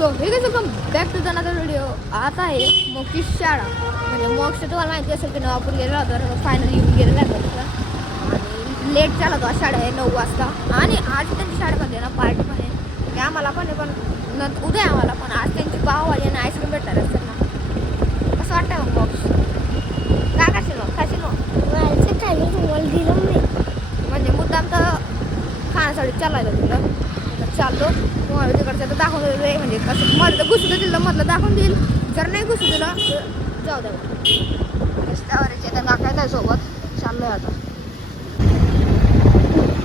So हे कसं come back to another video. आता आहे मोक्षी शाळा, म्हणजे मोक्ष तुम्हाला माहिती असेल की नवापूर गेलेला होता, तर फायनली येऊन गेलेला आहे तिथं. आणि लेट झाला होता, शाळा आहे 9 वाजता. आणि आज त्यांच्या शाळेमध्ये ना पार्टी पण आहे, की आम्हाला पण आहे, पण उद्या आम्हाला पण. आज त्यांची पावभाजी आणि आईस्क्रीम भेटणार असतात ना. कसं वाटतंय मग मोक्ष? काय खाशील मग? खाशील मग म्हणजे मुद्दाम तर खाण्यासाठी चालायला तुला चाललो. तुम्हाला तिकडचं तर दाखवून दिलं, म्हणजे कसं मधलं घुसू दिलं, मधलं दाखवून देईल. जर नाही घुसू दिलं तर जाऊ द्या. रस्त्यावर येतं दाखवायचं आहे सोबत. चाललो आहे आता.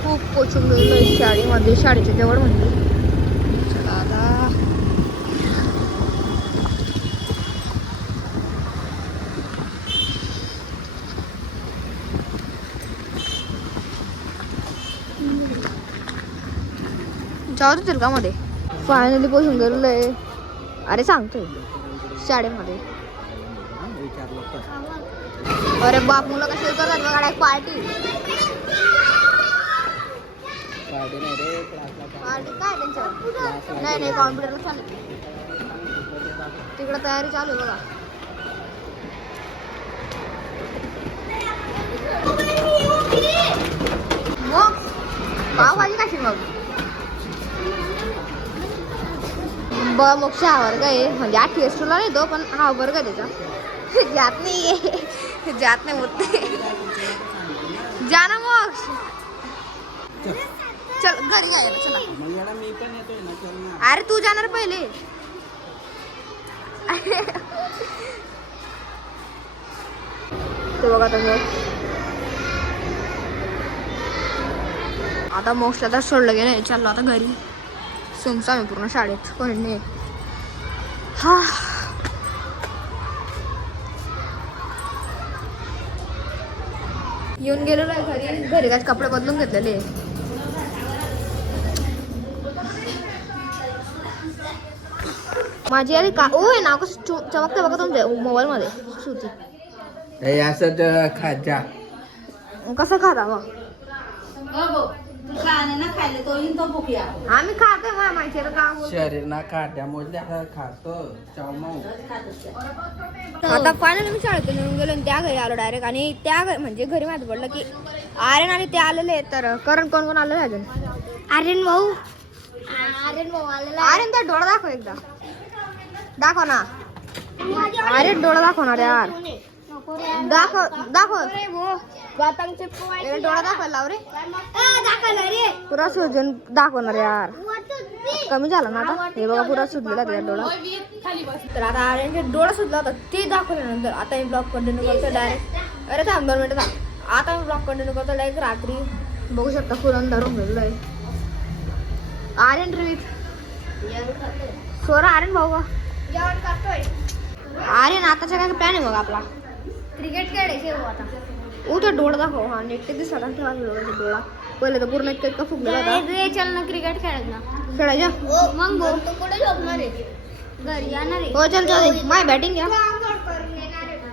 खूप पोचून गेलो शाळेमध्ये, शाळेच्या जवळ म्हणजे. चला आता जाऊ देतील का मध्ये. फायनली पोचून गेलेलो आहे. अरे सांगतोय शाळेमध्ये. अरे बाप, मुलं कशी करतात बघा. पार्टी पार्टी काय त्यांच्यावर? नाही कॉम्प्युटर चालू, तिकडं तयारी चालू आहे बघा. मग पावभाजी कशी मग? मग हा वर्ग आहे, म्हणजे 8 टेस्टला नाही तो, पण हा वर्ग आहे त्याचा. जात नाही जात नाही होत जा ना मग. चल घरी जाय चला. अरे तू जाणार पहिले. ते बघा तुम्ही आता मोक्षला तर सोडलं गेलं. चाललो आता घरी. सुमसाम आहे पूर्ण शाळेत, कोणी नाही. हा येऊन गेलेलो आहे घरी. घरी काय कपडे बदलून घेतलेले. माझी अरे का ओ नाव कसं चमकते बघा तुमच्या मोबाईल मध्ये. सुती असं खाजा कसं खाता मग? आम्ही खातोय, मला माहिती आहे का. शरीर ना काट्यामुळे खातो. आता फायनली मी शाळेतून येऊन गेलो आणि त्या घरी आलो डायरेक्ट. आणि त्या म्हणजे घरी माहिती पडलं की आर्यन आणि ते आलेले. तर करण कोण कोण आलेले अजून? आर्यन भाऊ आलेला. आर्यन तर डोळा दाखव एकदा. दाखव ना. आर्यन डोळा दाखवणार यार. दाखव डोळा दाखवायला लाव रे. पुरा सुजून दाखवणार यार. कमी झाला ना आता. हे बघा पुरा सुजलेला त्याचा डोळा. तर आता आर्यनचे डोळा सुजला होता, ते दाखवल्यानंतर आता मी ब्लॉग कंटिन्यू करतो डायरेक्ट. अरे थांब 2 मिनिटं थांब. आता मी ब्लॉग कंटिन्यू करतो डायरेक्ट रात्री. बघू शकता पुरा अंधारून गेलेलो आहे. आर्यन ट्रिप सोरा. आर्यन भाऊ का आर्यन आताचा काय प्लॅन आहे मग आपला? क्रिकेट खेळायचे आता. तो डोळा दाखव. हा नेट दिसला ठेवा डोळा. पहिले तर पूर्ण इतका फुगला होता. चल ना क्रिकेट खेळायच्या मग कुठे झोपणार आहे? घरी जाणार आहे. हो चल जाऊ दे. माय बॅटिंग घ्या.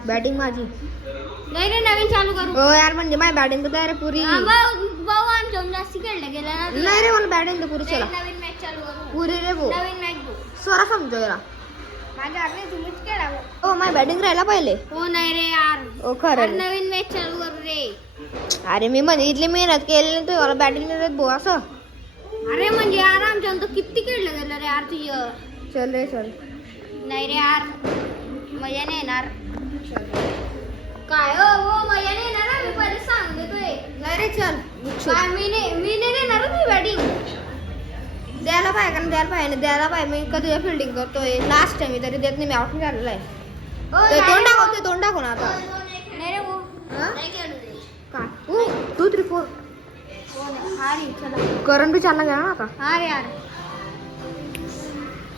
बॅटिंग माझी नाही रे. नवीन चालू करू. हो यार, म्हणजे माय बॅटिंग तर तयार पुरी. भाऊ आमच्या जास्त खेळलं गेलं नाही रे. मला बॅटिंग तर पुरी. चला नवीन मॅच चालू करू. पुरी रे भाऊ. नवीन मॅच स्वरा समजो यार. हो माय बॅटिंग राहिला पहिले. हो नाही रे यार. ओ खरं नवीन मॅच चालू करू रे. अरे मी म्हणजे इथली मेहनत केली तू मला बॅटिंग नाही देत भाऊ असं. अरे म्हणजे यार आमच्या तो किती खेळलं गेलं रे यार तुझं. चल रे चल. नाही रे यार मजा नाही येणार. काय हो मजा नाही येणार. मी पहिले सांगून देतोय. नाही रे चल. काय मी नाही देणार तुझी बॅटिंग. द्यायला पाहिजे कारण द्यायला पाहिजे. मी कधी फिल्डिंग करतोय. लास्ट टाइम तरी देत नाही. मी आउट झालेला आहे. तोंड टाकू ना आता. नाही रे वो काय 2 3 4. करण बी चालला गेला ना आता. हा रे यार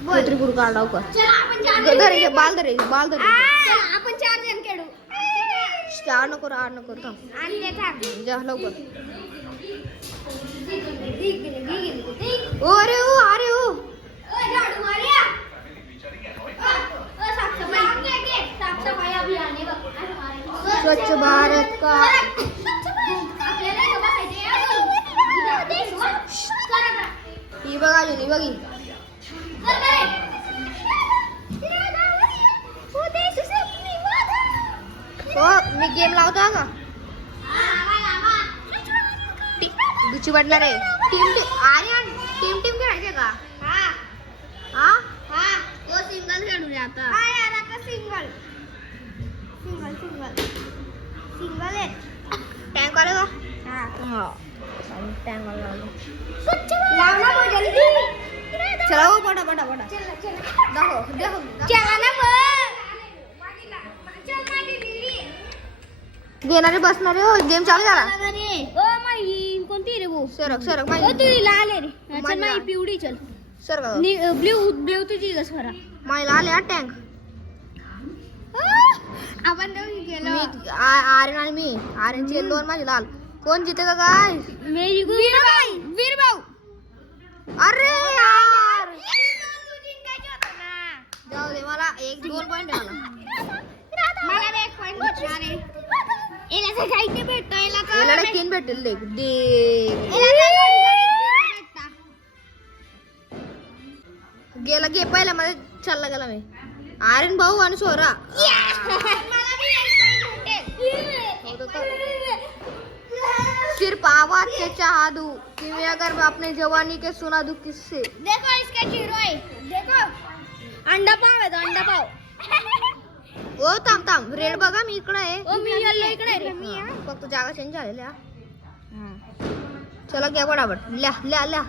2 3 4 काढ लवकर. बाल धरे आपण 4 जण खेळू. आड नको थांब. जा लवकर. अरे ओ स्वच्छ भारत का ही बघा ही बघी. गेम लावता का दुची वाटणार आहे टीम खेळायचे का हा ओ सिंगल खेळूया आता सिंगल आहे टँक आले का टँक आला चला हो बडा देखो चला ना घेणारे बसणारे हो गेम चालू झाला कोणती रे वो सरक माई तू लाल रे चल माई पिवडी चल सरक ब्ल्यू तुझी गस फरा माई लाल आहे टँक आपण दोघी गेलो आर्यन आणि मी आर्यनचे 2 माझे लाल कोण जिते का काय वीर भाऊ अरे यार जाऊ दे मला 1-2 पॉइंट आला मला 1 पॉइंट भेटला रे एला तर काही नाही भेटतो एला 3 भेटेल दे गेला गे पहिला मध्ये चालला गेला मी आर्यन भाऊ आणि सोरा सिर्फ आवाज से चाहा दूं कि मैं अगर मैं अपने जवानी के सुना दूं किससे देखो इसका हीरो है देखो अंडा पाव है तो अंडा पाव ओ थांब रेड बघा मी इकडे आहे ओ मी येलो इकडे रे मी फक्त जागा चेंज झालेली आहे चला घ्या पटापट ल्या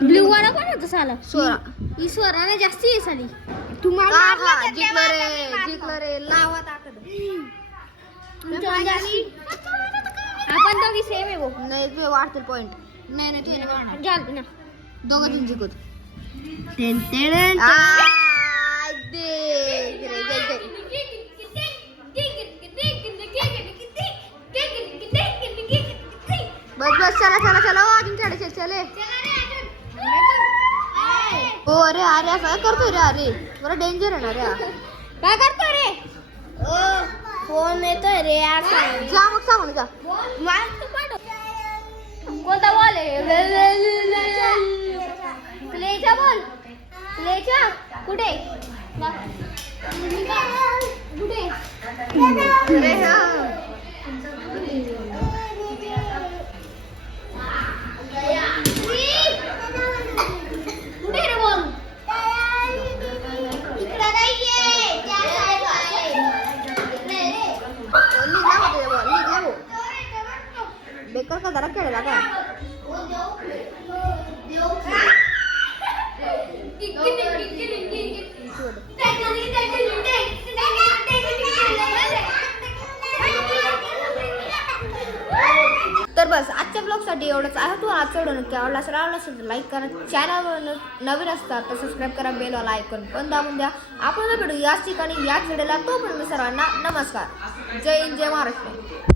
ब्लू वाला कोण होता साला सोरा ही सोराने जास्ती आहे साली तुम्हाला जिंकलं रे लावा ताकद आपण दोघी सेम आहे भाऊ नाही ते वाढतील पॉइंट नाही तू नाही वाढणार झालं ना दोघं तीन जिंकत बस चला अजून चले हो अरे असं काय करतोय रे अरे बरं डेंजर आहे ना रे काय करतोय रे फोन येतोय रे यार जा मग सांगू जा कोणता बॉल आहे प्लेचा बॉल प्लेचा कुठे अरे हा बेकार का जरा खेळला का तर बस आजच्या ब्लॉगसाठी एवढंच आहे. तू आजचा व्हिडिओ नक्की आवडला असेल तर लाईक करा, चॅनलवर नवीन असतात तर सबस्क्राईब करा, बेलवाला आयकॉन पण दाबून द्या. आपण भेटू याच ठिकाणी याच व्हिडिओला. तोपर्यंत सर्वांना नमस्कार. जय हिंद, जय महाराष्ट्र.